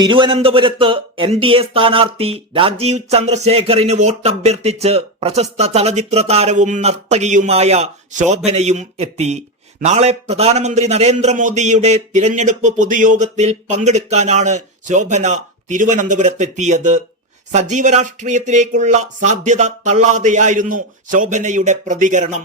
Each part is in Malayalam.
തിരുവനന്തപുരത്ത് എൻ ഡി എ സ്ഥാനാർത്ഥി രാജീവ് ചന്ദ്രശേഖറിന് വോട്ടഭ്യർത്ഥിച്ച് പ്രശസ്ത ചലച്ചിത്ര താരവും നർത്തകിയുമായ ശോഭനയും എത്തി. നാളെ പ്രധാനമന്ത്രി നരേന്ദ്രമോദിയുടെ തിരഞ്ഞെടുപ്പ് പൊതുയോഗത്തിൽ പങ്കെടുക്കാനാണ് ശോഭന തിരുവനന്തപുരത്തെത്തിയത്. സജീവ രാഷ്ട്രീയത്തിലേക്കുള്ള സാധ്യത തള്ളാതെയായിരുന്നു ശോഭനയുടെ പ്രതികരണം.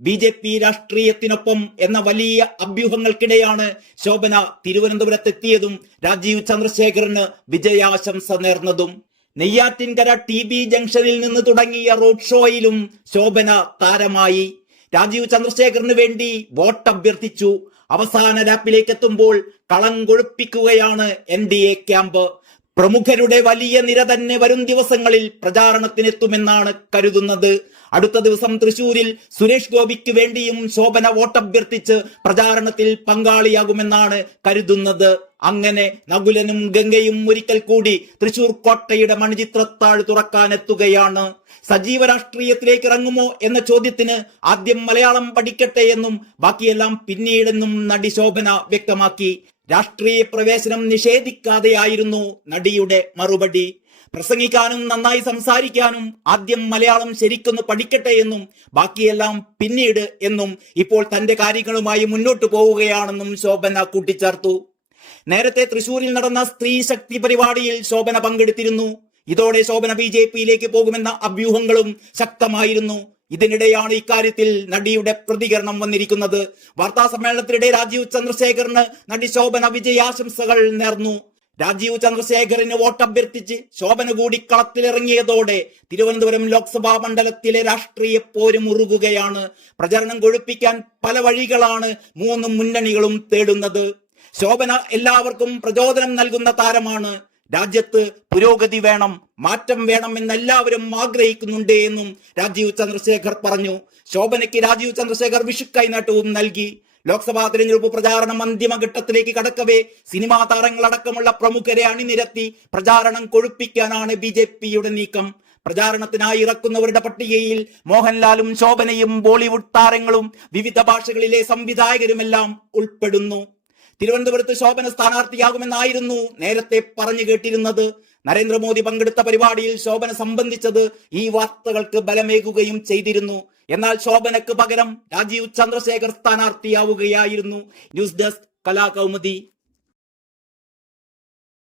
ബി ജെ പി രാഷ്ട്രീയത്തിനൊപ്പം എന്ന വലിയ അഭ്യൂഹങ്ങൾക്കിടെയാണ് ശോഭന തിരുവനന്തപുരത്തെത്തിയതും രാജീവ് ചന്ദ്രശേഖറിന് വിജയാശംസ നേർന്നതും. നെയ്യാറ്റിൻകര ടി ബി ജംഗ്ഷനിൽ നിന്ന് തുടങ്ങിയ റോഡ് ഷോയിലും ശോഭന താരമായി. രാജീവ് ചന്ദ്രശേഖറിന് വേണ്ടി വോട്ട് അഭ്യർത്ഥിച്ചു. അവസാന ലാപ്പിലേക്ക് എത്തുമ്പോൾ കളം കൊഴുപ്പിക്കുകയാണ് എൻ ഡി എ ക്യാമ്പ്. പ്രമുഖരുടെ വലിയ നിര തന്നെ വരും ദിവസങ്ങളിൽ പ്രചാരണത്തിനെത്തുമെന്നാണ് കരുതുന്നത്. അടുത്ത ദിവസം തൃശൂരിൽ സുരേഷ് ഗോപിക്ക് വേണ്ടിയും ശോഭന വോട്ടഭ്യർത്ഥിച്ച് പ്രചാരണത്തിൽ പങ്കാളിയാകുമെന്നാണ് കരുതുന്നത്. അങ്ങനെ നകുലനും ഗംഗയും ഒരിക്കൽ കൂടി തൃശൂർ കോട്ടയുടെ മണിചിത്രത്താഴ് തുറക്കാനെത്തുകയാണ്. സജീവ രാഷ്ട്രീയത്തിലേക്ക് ഇറങ്ങുമോ എന്ന ചോദ്യത്തിന് ആദ്യം മലയാളം പഠിക്കട്ടെ എന്നും ബാക്കിയെല്ലാം പിന്നീടെന്നും നടി ശോഭന വ്യക്തമാക്കി. രാഷ്ട്രീയ പ്രവേശനം നിഷേധിക്കാതെയായിരുന്നു നടിയുടെ മറുപടി. പ്രസംഗിക്കാനും നന്നായി സംസാരിക്കാനും ആദ്യം മലയാളം ശരിക്കൊന്ന് പഠിക്കട്ടെ എന്നും ബാക്കിയെല്ലാം പിന്നീട് എന്നും ഇപ്പോൾ തന്റെ കാര്യങ്ങളുമായി മുന്നോട്ടു പോവുകയാണെന്നും ശോഭന കൂട്ടിച്ചേർത്തു. നേരത്തെ തൃശൂരിൽ നടന്ന സ്ത്രീ ശക്തി പരിപാടിയിൽ ശോഭന പങ്കെടുത്തിരുന്നു. ഇതോടെ ശോഭന ബി ജെ പിയിലേക്ക് പോകുമെന്ന അഭ്യൂഹങ്ങളും ശക്തമായിരുന്നു. ഇതിനിടെയാണ് ഇക്കാര്യത്തിൽ നടിയുടെ പ്രതികരണം വന്നിരിക്കുന്നത്. വാർത്താ സമ്മേളനത്തിനിടെ രാജീവ് ചന്ദ്രശേഖറിന് നടി ശോഭന വിജയാശംസകൾ നേർന്നു. രാജീവ് ചന്ദ്രശേഖറിന് വോട്ടഭ്യർത്ഥിച്ച് ശോഭന കൂടി കളത്തിലിറങ്ങിയതോടെ തിരുവനന്തപുരം ലോക്സഭാ മണ്ഡലത്തിലെ രാഷ്ട്രീയ പോര് മുറുകുകയാണ്. പ്രചരണം കൊഴുപ്പിക്കാൻ പല വഴികളാണ് മൂന്ന് മുന്നണികളും തേടുന്നത്. ശോഭന എല്ലാവർക്കും പ്രചോദനം നൽകുന്ന താരമാണ്. രാജ്യത്ത് പുരോഗതി വേണം മാറ്റം വേണം എന്ന് എല്ലാവരും ആഗ്രഹിക്കുന്നുണ്ട് എന്നും രാജീവ് ചന്ദ്രശേഖർ പറഞ്ഞു. ശോഭനയ്ക്ക് രാജീവ് ചന്ദ്രശേഖർ വിഷുക്കൈനാട്ടവും നൽകി. ലോക്സഭാ തിരഞ്ഞെടുപ്പ് പ്രചാരണം അന്തിമഘട്ടത്തിലേക്ക് കടക്കവേ. സിനിമാ താരങ്ങളടക്കമുള്ള പ്രമുഖരെ അണിനിരത്തി പ്രചാരണം കൊഴുപ്പിക്കാനാണ് ബി ജെ പിയുടെ നീക്കം. പ്രചാരണത്തിനായി ഇറക്കുന്നവരുടെ പട്ടികയിൽ മോഹൻലാലും ശോഭനയും ബോളിവുഡ് താരങ്ങളും വിവിധ ഭാഷകളിലെ സംവിധായകരുമെല്ലാം ഉൾപ്പെടുന്നു. തിരുവനന്തപുരത്ത് ശോഭന സ്ഥാനാർത്ഥിയാകുമെന്നായിരുന്നു നേരത്തെ പറഞ്ഞു കേട്ടിരുന്നത്. നരേന്ദ്രമോദി പങ്കെടുത്ത പരിപാടിയിൽ ശോഭന സംബന്ധിച്ചത് ഈ വാർത്തകൾക്ക് ബലമേകുകയും ചെയ്തിരുന്നു. എന്നാൽ ശോഭനക്ക് പകരം Rajeev Chandrasekhar സ്ഥാനാർത്ഥിയാവുകയായിരുന്നു. News desk Kalakaumudi.